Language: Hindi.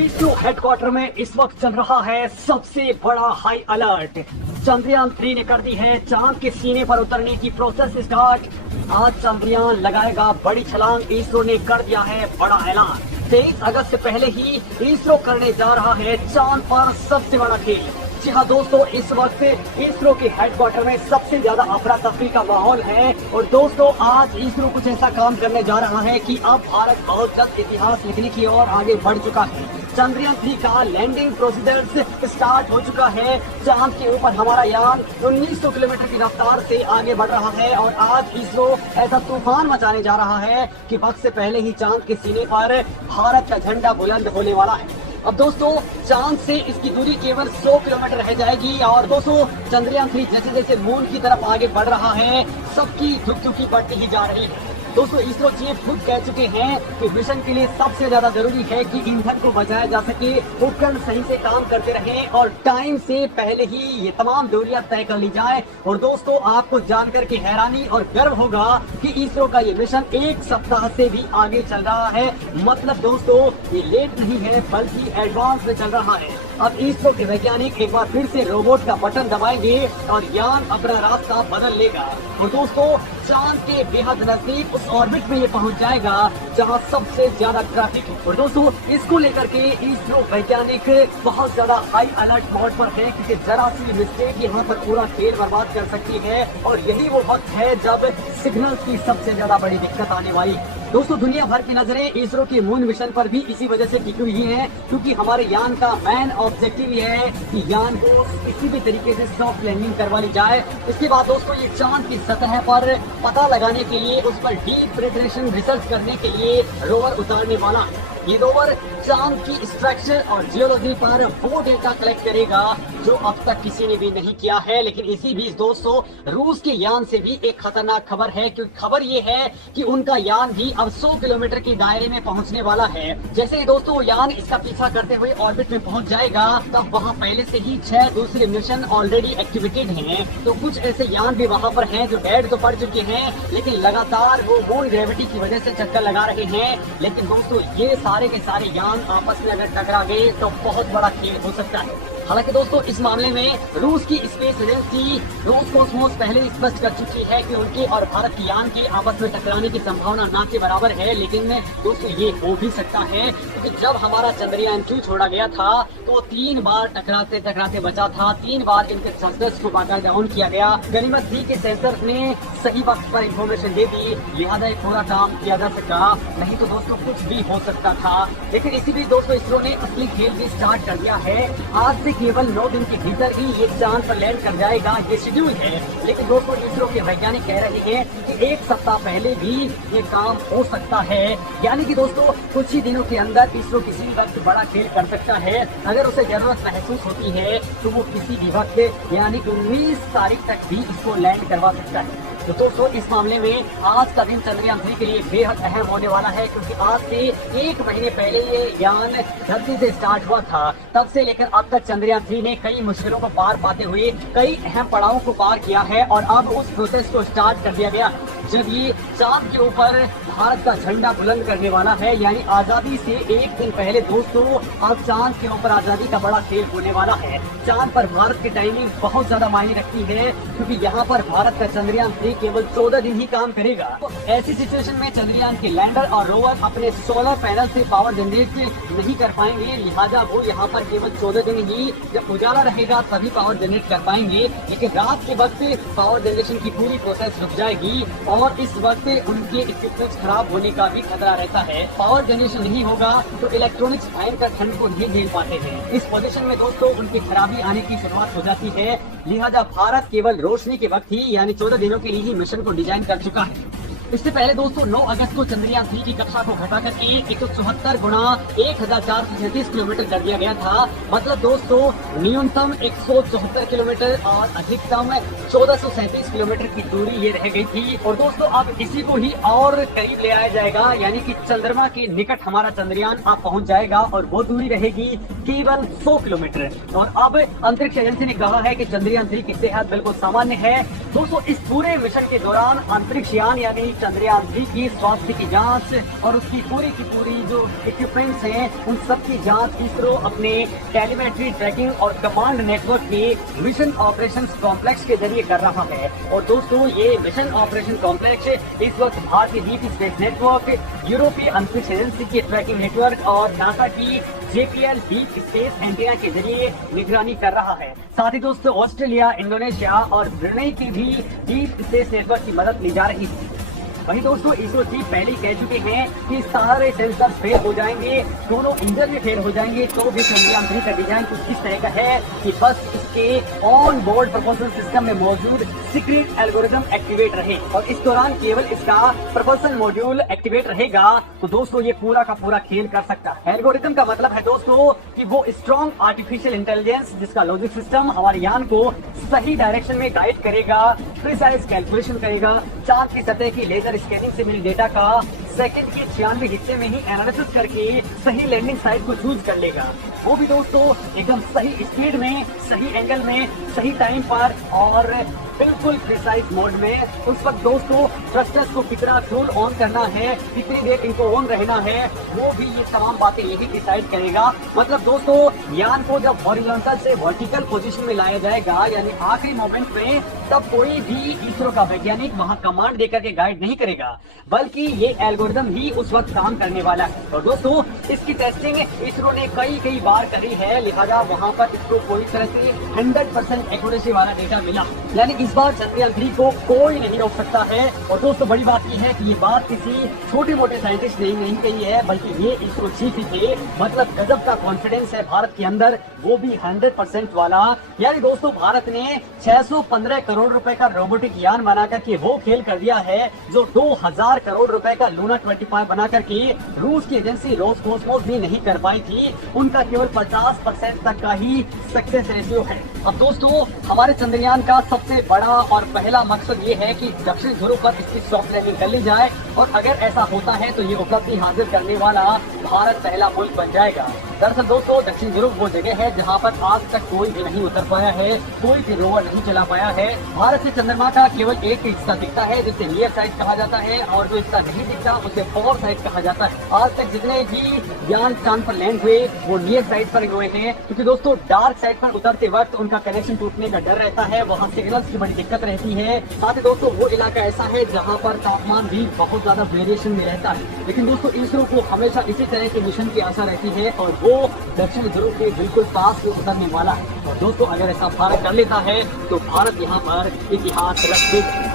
इसरो हेडक्वार्टर में इस वक्त चल रहा है सबसे बड़ा हाई अलर्ट। चंद्रयान 3 ने कर दी है चांद के सीने पर उतरने की प्रोसेस स्टार्ट। आज चंद्रयान लगाएगा बड़ी छलांग। इसरो ने कर दिया है बड़ा ऐलान। 23 अगस्त से पहले ही इसरो करने जा रहा है चांद पर सबसे बड़ा खेल। जी हाँ दोस्तों, इस वक्त इसरो के हेडक्वार्टर में सबसे ज्यादा अफरा तफरी का माहौल है। और दोस्तों, आज इसरो कुछ ऐसा काम करने जा रहा है कि अब भारत बहुत जल्द इतिहास लिखने की ओर आगे बढ़ चुका है। चंद्रयान 3 का लैंडिंग प्रोसीजर स्टार्ट हो चुका है। चांद के ऊपर हमारा यान 1900 किलोमीटर की रफ्तार से आगे बढ़ रहा है। और आज इसरो ऐसा तूफान मचाने जा रहा है कि वक्त से पहले ही चांद के सीने पर भारत का झंडा बुलंद होने वाला है। अब दोस्तों, चांद से इसकी दूरी केवल 100 किलोमीटर रह जाएगी। और दोस्तों, चंद्रयान 3 जैसे जैसे मून की तरफ आगे बढ़ रहा है, सबकी धुक-धुकी बढ़ती ही जा रही है। दोस्तों, इसरो चीफ खुद कह चुके हैं कि मिशन के लिए सबसे ज्यादा जरूरी है कि ईंधन को बचाया जा सके, उपकरण सही से काम करते रहें और टाइम से पहले ही ये तमाम दूरियां तय कर ली जाए। और दोस्तों, आपको जानकर के हैरानी और गर्व होगा कि इसरो का ये मिशन 1 सप्ताह से भी आगे चल रहा है। मतलब दोस्तों, ये लेट नहीं है बल्कि एडवांस में चल रहा है। अब इसरो के वैज्ञानिक एक बार फिर से रोबोट का बटन दबाएंगे और यान अपना रास्ता बदल लेगा। और दोस्तों, चांद के बेहद नजदीक उस ऑर्बिट में ये पहुंच जाएगा जहां सबसे ज्यादा ट्रैफिक है। और दोस्तों, इसको लेकर के इसरो वैज्ञानिक बहुत ज्यादा हाई अलर्ट मोड पर है, क्योंकि जरा सी मिस्टेक यहाँ पर पूरा खेल बर्बाद कर सकती है। और यही वो वक्त है जब सिग्नल की सबसे ज्यादा बड़ी दिक्कत आने वाली है। दोस्तों, दुनिया भर की नजरें इसरो के मून मिशन पर भी इसी वजह से टिकी हुई है, क्योंकि हमारे यान का मेन ऑब्जेक्टिव ये है कि यान को किसी भी तरीके से सॉफ्ट लैंडिंग करवा ली जाए। इसके बाद दोस्तों, ये चांद की सतह पर पता लगाने के लिए, उस पर डीप पेनिट्रेशन रिसर्च करने के लिए रोवर उतारने वाला है। ये रोवर चांद की स्ट्रक्चर और जियोलॉजी पर वो डेटा कलेक्ट करेगा जो अब तक किसी ने भी नहीं किया है। लेकिन इसी बीच दोस्तों, रूस के यान से भी एक खतरनाक खबर है, क्योंकि खबर ये है कि उनका यान भी अब 100 किलोमीटर के दायरे में पहुंचने वाला है। जैसे ही दोस्तों यान इसका पीछा करते हुए ऑर्बिट में पहुंच जाएगा, तब वहां पहले से ही 6 दूसरे मिशन ऑलरेडी एक्टिवेटेड हैं। तो कुछ ऐसे यान भी वहां पर हैं जो डेड तो पड़ चुके हैं, लेकिन लगातार वो मून ग्रेविटी की वजह से चक्कर लगा रहे हैं। लेकिन दोस्तों, ये सारे के सारे यान आपस में अगर टकरा गए तो बहुत बड़ा खेल हो सकता है। हालांकि दोस्तों, इस मामले में रूस की स्पेस एजेंसी रूस कॉस्मोस पहले ही स्पष्ट कर चुकी है कि उनके और भारत के यान के आपस में टकराने की संभावना ना के बराबर है। लेकिन दोस्तों, ये हो भी सकता है, क्योंकि जब हमारा चंद्रयान 2 छोड़ा गया था तो 3 बार टकराते टकराते बचा था। 3 बार इनके सेंसर्स को बाकायदा डाउन किया गया। गनीमत थी कि सेंसर्स ने सही वक्त पर इंफॉर्मेशन दे दी, लिहाजा एक पूरा काम किया जा सका। नहीं तो दोस्तों, कुछ भी हो सकता था। लेकिन इसी बीच दोस्तों, इसरो ने असली खेल भी स्टार्ट कर दिया है। आज से केवल 9 दिन के भीतर ही ये चांद पर लैंड कर जाएगा, ये शेड्यूल है। लेकिन दोस्तों, इसरो के वैज्ञानिक कह रहे हैं कि 1 सप्ताह पहले भी ये काम हो सकता है। यानी कि दोस्तों, कुछ ही दिनों के अंदर इसरो किसी भी वक्त बड़ा खेल कर सकता है। अगर उसे जरूरत महसूस होती है तो वो किसी भी वक्त यानी 19 तारीख तक भी इसको लैंड करवा सकता है। तो दोस्तों, इस मामले में आज का दिन चंद्रयान 3 के लिए बेहद अहम होने वाला है, क्योंकि आज से 1 महीने पहले ये यान धरती से स्टार्ट हुआ था। तब से लेकर अब तक चंद्रयान 3 ने कई मुश्किलों को पार पाते हुए कई अहम पड़ावों को पार किया है। और अब उस प्रोसेस को स्टार्ट कर दिया गया जब ये चांद के ऊपर भारत का झंडा बुलंद करने वाला है। यानी आजादी से 1 दिन पहले दोस्तों, अब चांद के ऊपर आजादी का बड़ा खेल होने वाला है। चांद पर भारत की टाइमिंग बहुत ज्यादा मायने रखती है, क्योंकि यहाँ पर भारत का चंद्रयान 3 केवल 14 दिन ही काम करेगा। तो ऐसी सिचुएशन में चंद्रयान के लैंडर और रोवर अपने सोलर पैनल से पावर जनरेट नहीं कर पाएंगे। लिहाजा वो यहाँ पर केवल 14 दिन ही, जब उजाला रहेगा तभी पावर जनरेट कर पाएंगे। लेकिन रात के वक्त पावर जनरेशन की पूरी प्रोसेस रुक जाएगी और इस वक्त उनके इक्विपमेंट खराब होने का भी खतरा रहता है। पावर जनरेशन नहीं होगा तो इलेक्ट्रॉनिक्स भयंकर ठंड को नहीं झेल पाते हैं। इस पोजीशन में दोस्तों, उनकी खराबी आने की शुरुआत हो जाती है। लिहाजा भारत केवल रोशनी के वक्त ही यानी 14 दिनों के लिए ही मिशन को डिजाइन कर चुका है। इससे पहले दोस्तों 9 अगस्त को चंद्रयान 3 की कक्षा को घटा करके 174 गुणा 1437 किलोमीटर कर दिया गया था। मतलब दोस्तों न्यूनतम 174 किलोमीटर और अधिकतम 1437 किलोमीटर की दूरी ये रह गई थी। और दोस्तों अब इसी को ही और करीब ले आया जाएगा, यानी कि चंद्रमा के निकट हमारा चंद्रयान अब पहुंच जाएगा और वो दूरी रहेगी केवल 100 किलोमीटर। और अब अंतरिक्ष एजेंसी ने कहा है कि चंद्रयान 3 की सेहत बिल्कुल सामान्य है। दोस्तों इस पूरे मिशन के दौरान अंतरिक्ष यान यानी चंद्रयान 3 की स्वास्थ्य की जांच और उसकी पूरी की पूरी जो इक्विपमेंट्स हैं उन सब की जांच इसरो अपने टेलीमेट्री ट्रैकिंग और कमांड नेटवर्क के मिशन ऑपरेशन कॉम्प्लेक्स के जरिए कर रहा है। और दोस्तों ये मिशन ऑपरेशन कॉम्प्लेक्स इस वक्त भारतीय डीप स्पेस नेटवर्क, यूरोपीय अंतरिक्ष एजेंसी की ट्रैकिंग नेटवर्क और नासा की JPL डीप स्पेस एंटीना के जरिए निगरानी कर रहा है। साथ ही दोस्तों ऑस्ट्रेलिया, इंडोनेशिया और ब्रुनेई की भी डीप स्पेस नेटवर्क की मदद ली जा रही है। वहीं दोस्तों इसरो चीफ पहले कह चुके हैं कि सारे सेंसर फेल हो जाएंगे, दोनों इंजन भी फेल हो जाएंगे तो भी चंद्रयान 3 का डिजाइन कुछ इस तरह का है कि बस इसके ऑन बोर्ड प्रपोजल सिस्टम में मौजूद सीक्रेट एल्गोरिथम एक्टिवेट रहे और इस दौरान केवल इसका प्रपोजल मॉड्यूल एक्टिवेट रहेगा तो दोस्तों ये पूरा का पूरा खेल कर सकता है। एल्गोरिथम का मतलब है दोस्तों कि वो स्ट्रॉन्ग आर्टिफिशियल इंटेलिजेंस जिसका लॉजिक सिस्टम हमारे यान को सही डायरेक्शन में गाइड करेगा, प्रिसाइज कैलकुलेशन करेगा, चांद की सतह की लेजर स्कैनिंग से मिली डेटा का सेकंड के 96 हिस्से में ही एनालिसिस करके सही लैंडिंग साइट को चूज कर लेगा। वो भी दोस्तों एकदम सही स्पीड में, सही एंगल में, सही टाइम पर और बिल्कुल प्रिसाइज मोड में। उस वक्त दोस्तों थ्रस्टर्स को कितना फ्यूल ऑन करना है, कितनी देर इनको ऑन रहना है, वो भी ये तमाम बातें यही डिसाइड करेगा। मतलब दोस्तों यान को जब हॉरिजॉन्टल से वर्टिकल पोजीशन में लाया जाएगा यानी आखिरी मोमेंट में, तब कोई भी इसरो का वैज्ञानिक वहां कमांड देकर के गाइड नहीं करेगा बल्कि ये एल्गोरिथम ही उस वक्त काम करने वाला है। और दोस्तों इसकी टेस्टिंग इसरो ने कई बार करी है, लिहाजा वहां पर इसको कोई तरह से 100% एक्यूरेसी वाला डेटा मिला। यानी इस बार चंद्रयान 3 को कोई नहीं रोक सकता है। और दोस्तों बड़ी बात यह है कि ये बात किसी छोटे मोटे साइंटिस्ट ने नहीं कही है बल्कि ये इसरो चीफ ही थे। मतलब गजब का कॉन्फिडेंस है भारत के अंदर, वो भी 100% वाला। यानी दोस्तों भारत ने 615 करोड़ रुपए का रोबोटिक यान बनाकर के वो खेल कर दिया है जो 2000 करोड़ रुपए का लूना 25 बना करके रूस की एजेंसी रोसकोसमोस भी नहीं कर पाई थी। उनका केवल 50% तक का ही सक्सेस रेशियो है। अब दोस्तों हमारे चंद्रयान का सबसे बड़ा और पहला मकसद ये है कि दक्षिण ध्रुव पर इसकी सॉफ्ट लैंडिंग कर ली जाए और अगर ऐसा होता है तो ये उपलब्धि हासिल करने वाला भारत पहला मुल्क बन जाएगा। दरअसल दोस्तों दक्षिण ध्रुव वो जगह है जहाँ पर आज तक कोई भी नहीं उतर पाया है, कोई भी रोवर नहीं चला पाया है। भारत से चंद्रमा का केवल एक हिस्सा दिखता है जिसे नियर साइड कहा जाता है और जो हिस्सा नहीं दिखता उसे फॉर साइड कहा जाता है। आज तक जितने भी यान चांद पर लैंड हुए वो नियर साइड पर हुए हैं क्योंकि दोस्तों डार्क साइड पर उतरते वक्त उनका कनेक्शन टूटने का डर रहता है, वहाँ सिग्नल्स की बड़ी दिक्कत रहती है। साथ ही दोस्तों वो इलाका ऐसा है जहाँ पर तापमान भी बहुत ज्यादा वेरिएशन में रहता है। लेकिन दोस्तों इसरो को हमेशा इसी तरह के मिशन की आशा रहती है और वो दक्षिण ध्रुव के बिल्कुल पास में उतरने वाला है। और दोस्तों अगर ऐसा भारत कर लेता है तो भारत यहाँ पर इतिहास रच देगा।